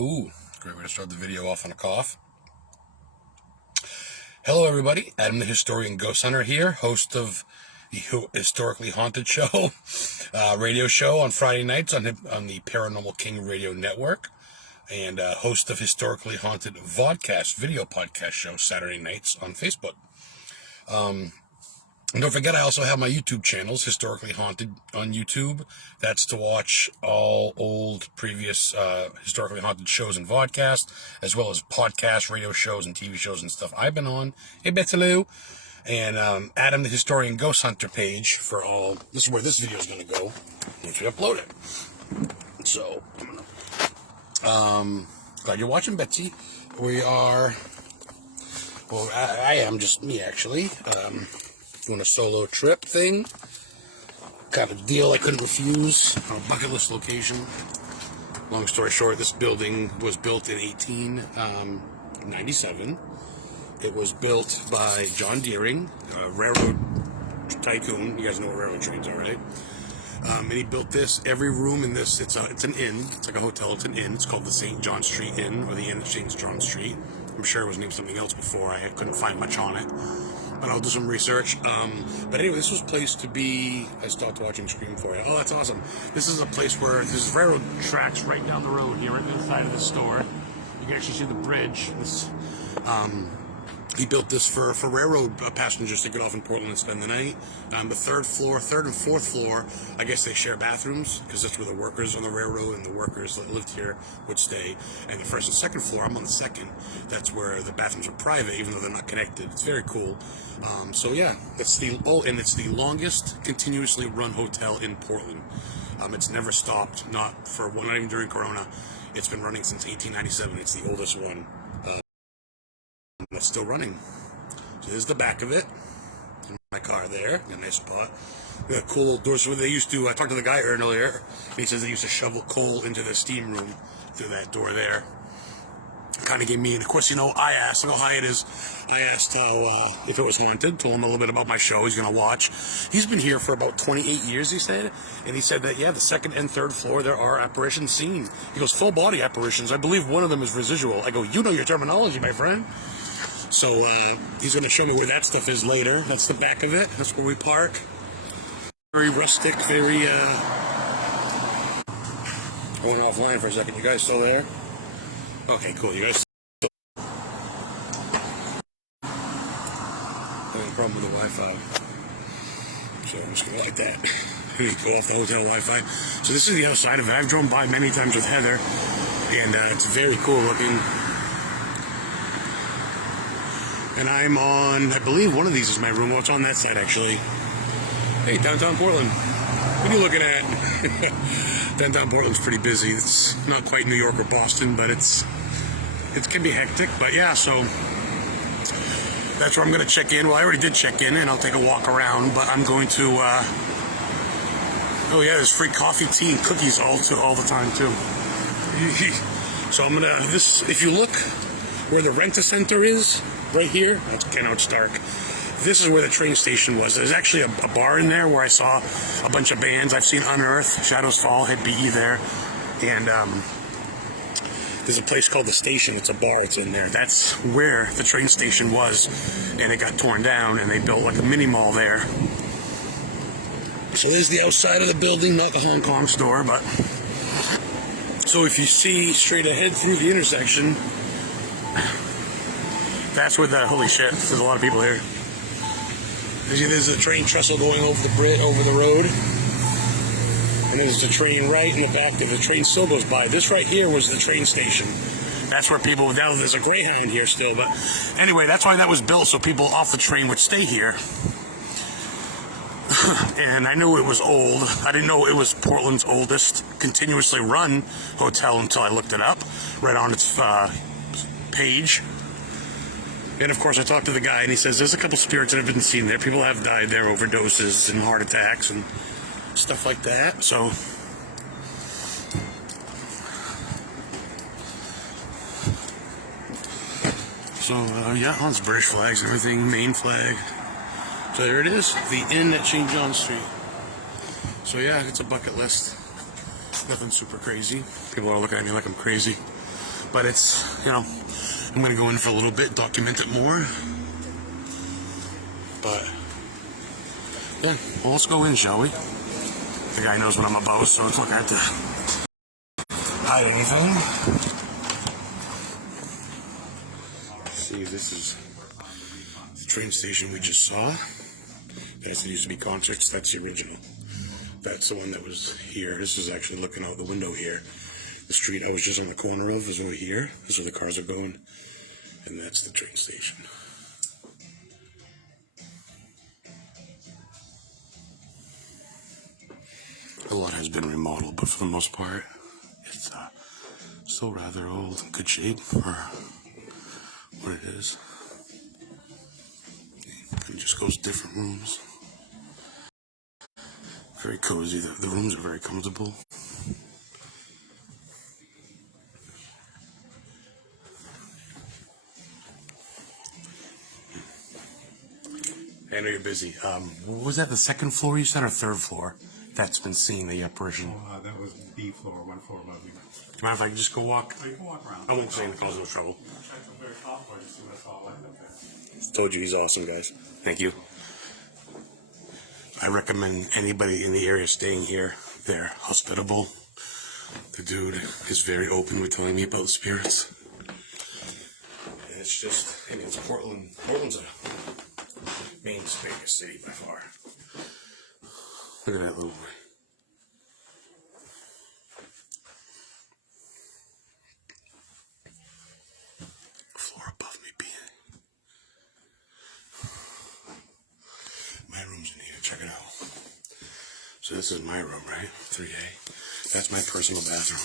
Ooh, great way to start the video off on a cough. Hello, everybody. Adam the Historian Ghost Hunter here, host of the Historically Haunted Show, radio show on Friday nights on the Paranormal King Radio Network, and host of Historically Haunted Vodcast video podcast show Saturday nights on Facebook. And don't forget, I also have my YouTube channels, Historically Haunted on YouTube. That's to watch all old, previous Historically Haunted shows and vodcasts, as well as podcasts, radio shows, and TV shows and stuff I've been on. Hey, Betsaloo. And Adam the Historian Ghost Hunter page for all. This is where this video is going to go once we upload it. So, glad you're watching, Betsy. We are, well, I am, just me, actually. Doing a solo trip thing, kind of deal I couldn't refuse on a bucket list location. Long story short, this building was built in 1897. It was built by John Deering, a railroad tycoon. You guys know what railroad trains are, right? And he built this. Every room in this, it's an inn. It's like a hotel. It's an inn. It's called the St. John Street Inn, or the Inn at St. John Street. I'm sure it was named something else before. I couldn't find much on it, but I'll do some research. But anyway, this was a place to be. I stopped watching Scream for you. Oh, that's awesome. This is a place where there's railroad tracks right down the road here, right on the side of the store. You can actually see the bridge. This, he built this for railroad passengers to get off in Portland and spend the night. The third and fourth floor, I guess they share bathrooms, because that's where the workers on the railroad and the workers that lived here would stay. And the first and second floor, I'm on the second. That's where the bathrooms are private, even though they're not connected. It's very cool. So yeah, it's the longest continuously run hotel in Portland. It's never stopped, not even during Corona. It's been running since 1897. It's the oldest one. That's still running. So there's the back of it. My car there, a nice spot. We got cool old doors. So they used to, I talked to the guy earlier, and he says they used to shovel coal into the steam room through that door there. Kind of gave me, and of course, I asked, how high it is. I asked how, if it was haunted, told him a little bit about my show he's going to watch. He's been here for about 28 years, he said, and he said that, yeah, the second and third floor, there are apparitions seen. He goes, full body apparitions. I believe one of them is residual. I go, you know your terminology, my friend. So he's going to show me where that stuff is later. That's the back of it. That's where we park. Very rustic, very... Going offline for a second. You guys still there? Okay, cool. You guys still... Having a problem with the Wi-Fi. So I'm just going to like that. Go off the hotel Wi-Fi. So this is the outside of it. I've drove by many times with Heather, and it's very cool looking. And I'm on, I believe one of these is my room. Well, it's on that side, actually. Hey, downtown Portland. What are you looking at? Downtown Portland's pretty busy. It's not quite New York or Boston, but it can be hectic. But yeah, so that's where I'm going to check in. Well, I already did check in, and I'll take a walk around. But I'm going to, oh yeah, there's free coffee, tea, and cookies all the time, too. So I'm going to, if you look where the Rent-A-Center is, right here, now it's dark. This is where the train station was. There's actually a bar in there where I saw a bunch of bands. I've seen Unearth, Shadows Fall, had BE there. And there's a place called The Station. It's a bar that's in there. That's where the train station was. And it got torn down, and they built like a mini mall there. So there's the outside of the building, not the Hong Kong store, but... So if you see straight ahead through the intersection... That's where the, holy shit, there's a lot of people here. There's a train trestle going over the road. And there's a train right in the back there. The train still goes by. This right here was the train station. That's where people, now there's a Greyhound here still. But anyway, that's why that was built, so people off the train would stay here. And I knew it was old. I didn't know it was Portland's oldest continuously run hotel until I looked it up. Right on its page. And of course I talked to the guy, and he says there's a couple spirits that have been seen there. People have died there, overdoses and heart attacks and stuff like that. So yeah, on British flags and everything, Maine flag. So there it is, the inn at St. John Street. So yeah, it's a bucket list. Nothing super crazy. People are looking at me like I'm crazy. But it's, you know, I'm gonna go in for a little bit, document it more. But yeah, well, let's go in, shall we? The guy knows what I'm about, so it's not gonna have to hide anything. See, this is the train station we just saw. That used to be concerts. That's the original. That's the one that was here. This is actually looking out the window here. The street I was just on the corner of is over here. This is where the cars are going. And that's the train station. A lot has been remodeled, but for the most part, it's still rather old, in good shape for what it is. It just goes different rooms. Very cozy. The rooms are very comfortable. I know you're busy. Was that the second floor you said, or third floor? That's been seeing the apparition. Oh, that was B floor, 1 floor above me. Do you mind if I can just go walk? Oh, you can walk around. I won't say anything, cause no trouble. Check the very top floor to see what's all like up there. Told you he's awesome, guys. Thank you. I recommend anybody in the area staying here. They're hospitable. The dude is very open with telling me about the spirits. And it's just, I mean, it's Portland. Portland's Maine's biggest city by far. Look at that little floor above me being. My room's in here. Check it out. So this is my room, right? 3A. That's my personal bathroom.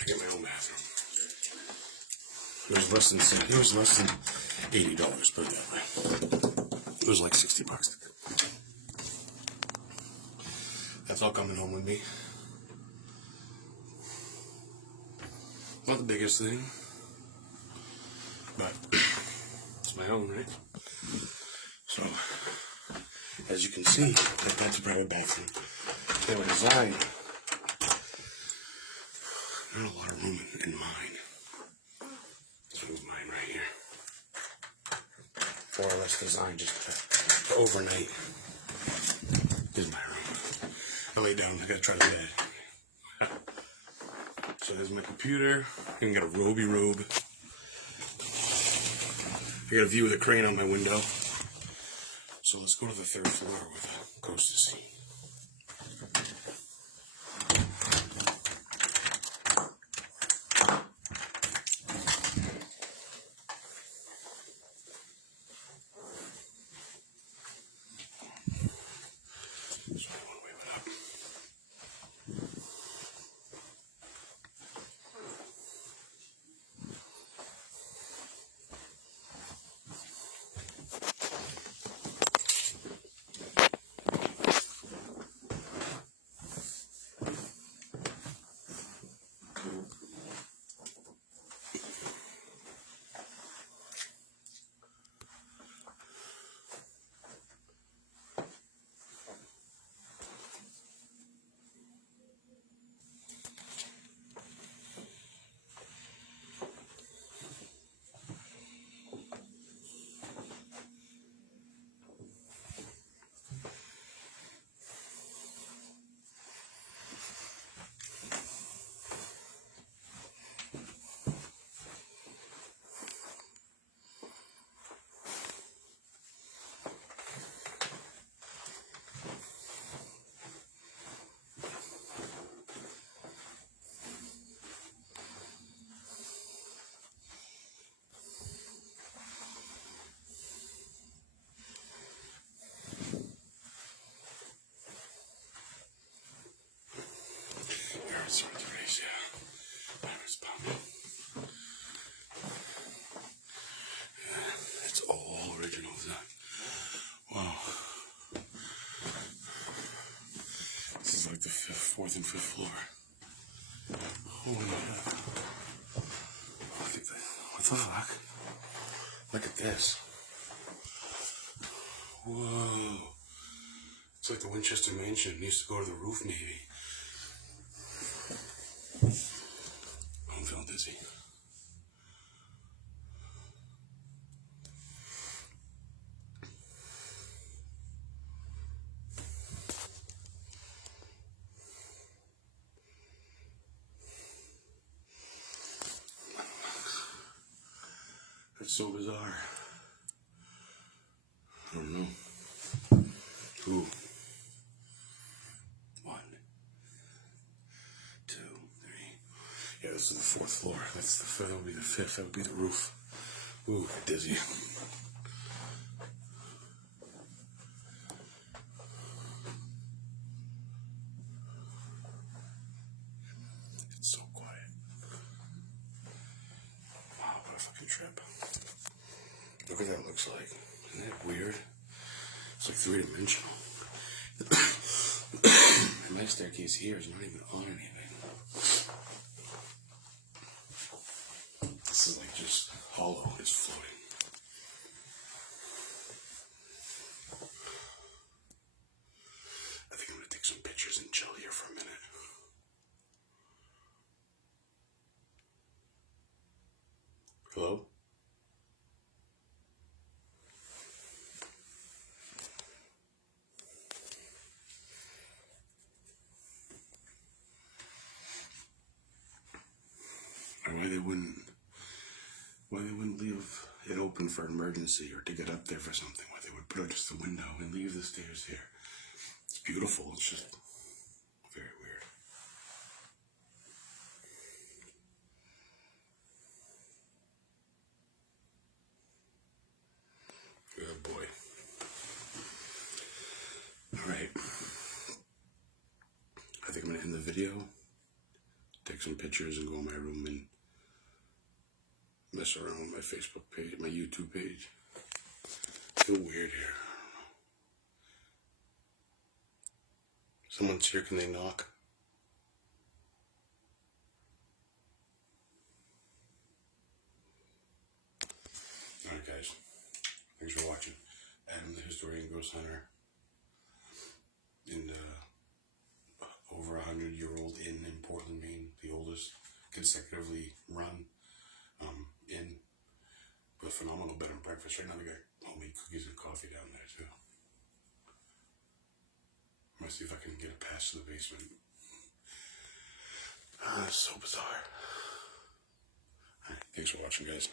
I get my own bathroom. It was less than $80, put it that way. It was like $60. That's all coming home with me. Not the biggest thing, but it's my own, right? So, as you can see, that's a private bathroom. They were designed. There's a lot of room in mine. This one's mine right here. More or less designed just to overnight. This is my room. I lay down, I gotta try to bed. So there's my computer. I can get a robe. I got a view of the crane on my window. So let's go to the third floor where the ghost is seen. It's all original, isn't it? Wow. This is like the fourth and fifth floor. Holy hell. Look at that. What the fuck? Look at this. Whoa. It's like the Winchester Mansion. It used to go to the roof, maybe. That's so bizarre. I don't know. Ooh. 1, 2, 3. Yeah, this is the 4th floor. That would be the 5th. That would be the roof. Ooh, dizzy. It's so quiet. Wow, what a fucking trip. Look what that looks like. Isn't that weird? It's like 3-dimensional. And my staircase here is not even on anything. This is like just hollow. It's floating. I think I'm going to take some pictures and chill here for a minute. Hello? Why they wouldn't leave it open for an emergency or to get up there for something. Why they would put it just the window and leave the stairs here. It's beautiful. It's just very weird. Good boy. Alright. I think I'm going to end the video, take some pictures, and go in my room and mess around with my Facebook page, my YouTube page. I feel weird here. Someone's here, can they knock? Alright guys, thanks for watching. Adam the Historian Ghost Hunter in over 100-year-old inn in Portland, Maine, the oldest consecutively run inn with a phenomenal bed and breakfast. Right now they got homemade cookies and coffee down there too. I'm gonna see if I can get a pass to the basement. It's so bizarre. Alright, thanks for watching guys.